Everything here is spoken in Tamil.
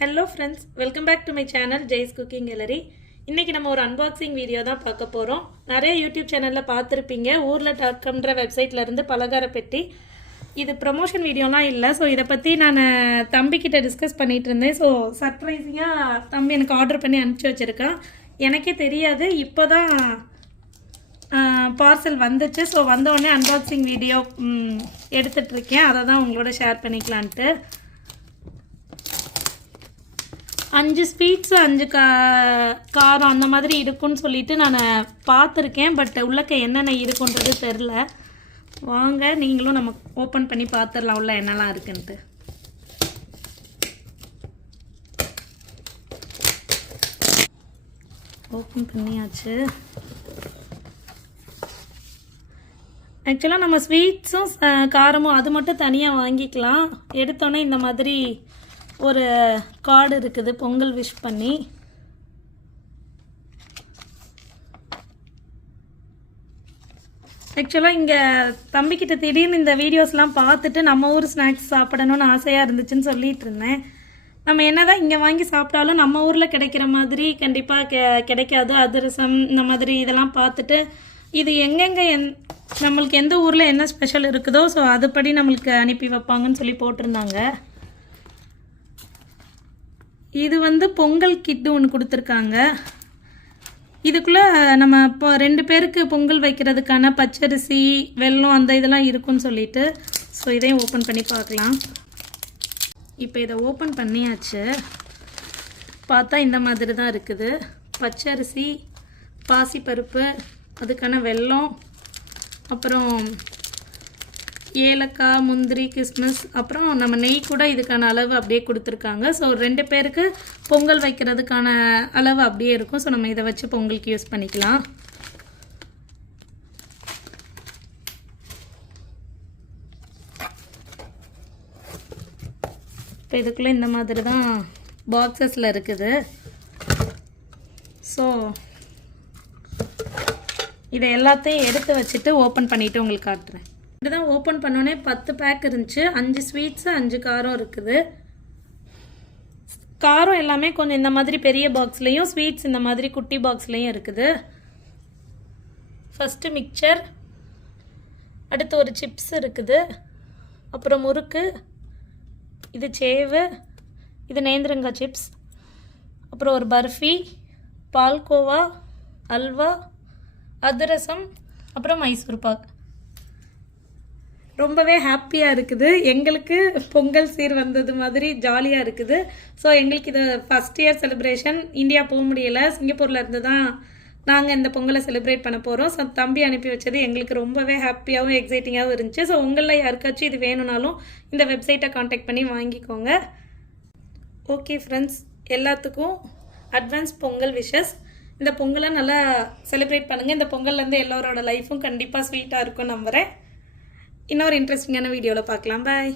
Hello friends, welcome back to my channel Jay's Cooking Gallery. இன்னைக்கு நம்ம ஒரு unboxing வீடியோ தான் பார்க்க போறோம். நிறைய YouTube சேனல்ல பார்த்திருப்பீங்க. oorla.comன்ற வெப்சைட்ல இருந்து பலகாரப்பெட்டி. இது ப்ரமோஷன் வீடியோலாம் இல்ல. சோ இத பத்தி நான் தம்பி கிட்ட டிஸ்கஸ் பண்ணிட்டு இருந்தேன். சோ சர்ப்ரைசிங்கா தம்பி எனக்கு ஆர்டர் பண்ணி அனுப்பிச்சு வச்சிருக்கான். எனக்கே தெரியாது. இப்போதான் பார்சல் வந்துச்சு. சோ வந்த உடனே unboxing வீடியோ எடுத்துட்டு இருக்கேன். அத தான் உங்களோட ஷேர் பண்ணிக்கலாம்னு. 5 ஸ்வீட்ஸ் 5 காரம் அந்த மாதிரி இருக்குன்னு சொல்லிட்டு நான் பார்த்துருக்கேன். பட் உள்ளக்க என்னென்ன இருக்குன்றது தெரில. வாங்க நீங்களும் நம்ம ஓப்பன் பண்ணி பார்த்துடலாம் உள்ள என்னெல்லாம் இருக்குன்ட்டு. ஓப்பன் பண்ணியாச்சு. ஆக்சுவலாக நம்ம ஸ்வீட்ஸும் காரமும் அது மட்டும் தனியாக வாங்கிக்கலாம். எடுத்தோன்னே இந்த மாதிரி ஒரு கார்டு இருக்குது பொங்கல் விஷ் பண்ணி. ஆக்சுவலாக இங்கே தம்பிக்கிட்ட திடீர்னு இந்த வீடியோஸ்லாம் பார்த்துட்டு நம்ம ஊர் ஸ்நாக்ஸ் சாப்பிடணும்னு ஆசையாக இருந்துச்சுன்னு சொல்லிட்டு இருந்தேன். நம்ம என்னதான் இங்கே வாங்கி சாப்பிட்டாலும் நம்ம ஊரில் கிடைக்கிற மாதிரி கண்டிப்பாக கிடைக்காது. அதிரசம் இந்த மாதிரி இதெல்லாம் பார்த்துட்டு இது எங்கெங்கே நம்மளுக்கு எந்த ஊரில் என்ன ஸ்பெஷல் இருக்குதோ ஸோ அதுபடி நம்மளுக்கு அனுப்பி வைப்பாங்கன்னு சொல்லி போட்டிருந்தாங்க. இது பொங்கல் கிட்டு ஒன்று கொடுத்துருக்காங்க. இதுக்குள்ளே நம்ம இப்போ 2 பேருக்கு பொங்கல் வைக்கிறதுக்கான பச்சரிசி வெல்லம் அந்த இதெல்லாம் இருக்குன்னு சொல்லிட்டு ஸோ இதையும் ஓப்பன் பண்ணி பார்க்கலாம். இப்போ இதை ஓப்பன் பண்ணியாச்சு. பார்த்தா இந்த மாதிரி தான் இருக்குது. பச்சரிசி, பாசிப்பருப்பு, அதுக்கான வெல்லம், அப்புறம் ஏலக்காய், முந்திரி, கிஸ்மிஸ், அப்புறம் நம்ம நெய் கூட இதுக்கான அளவு அப்படியே கொடுத்துருக்காங்க. ஸோ 2 பேருக்கு பொங்கல் வைக்கிறதுக்கான அளவு அப்படியே இருக்கும். ஸோ நம்ம இதை வச்சு பொங்கலுக்கு யூஸ் பண்ணிக்கலாம். இப்போ இதுக்குள்ளே இந்த மாதிரி தான் பாக்ஸஸில் இருக்குது. ஸோ இதை எல்லாத்தையும் எடுத்து வச்சுட்டு ஓப்பன் பண்ணிவிட்டு உங்களுக்கு காட்டுறேன். இதுதான் ஓப்பன் பண்ணோன்னே 10 பேக் இருந்துச்சு. 5 ஸ்வீட்ஸு 5 காரம் இருக்குது. காரம் எல்லாமே கொஞ்சம் இந்த மாதிரி பெரிய பாக்ஸ்லேயும் ஸ்வீட்ஸ் இந்த மாதிரி குட்டி பாக்ஸ்லேயும் இருக்குது. ஃபஸ்ட்டு மிக்சர், அடுத்து ஒரு சிப்ஸ் இருக்குது, அப்புறம் முறுக்கு, இது சேவு, இது நேந்திரங்காய் சிப்ஸ், அப்புறம் ஒரு பர்ஃபி, பால்கோவா, அல்வா, அதிரசம், அப்புறம் மைசூர் பாக். ரொம்பவே ஹாப்பியாக இருக்குது. எங்களுக்கு பொங்கல் சீர் வந்தது மாதிரி ஜாலியாக இருக்குது. ஸோ எங்களுக்கு இது ஃபஸ்ட் இயர் செலிப்ரேஷன். இந்தியா போக முடியலை. சிங்கப்பூரில் இருந்து தான் நாங்கள் இந்த பொங்கலை செலிப்ரேட் பண்ண போகிறோம். ஸோ தம்பி அனுப்பி வச்சது எங்களுக்கு ரொம்பவே ஹாப்பியாகவும் எக்ஸைட்டிங்காகவும் இருந்துச்சு. ஸோ உங்களில் யாருக்காச்சும் இது வேணும்னாலும் இந்த வெப்சைட்டை காண்டாக்ட் பண்ணி வாங்கிக்கோங்க. ஓகே ஃப்ரெண்ட்ஸ், எல்லாத்துக்கும் அட்வான்ஸ் பொங்கல் விஷஸ். இந்த பொங்கலை நல்லா செலிப்ரேட் பண்ணுங்கள். இந்த பொங்கல்லேருந்து எல்லோரோட லைஃப்பும் கண்டிப்பாக ஸ்வீட்டாக இருக்கும் நம்புகிறேன். இன்னொரு இன்ட்ரெஸ்டிங்கான வீடியோவில் பார்க்கலாம். பாய்.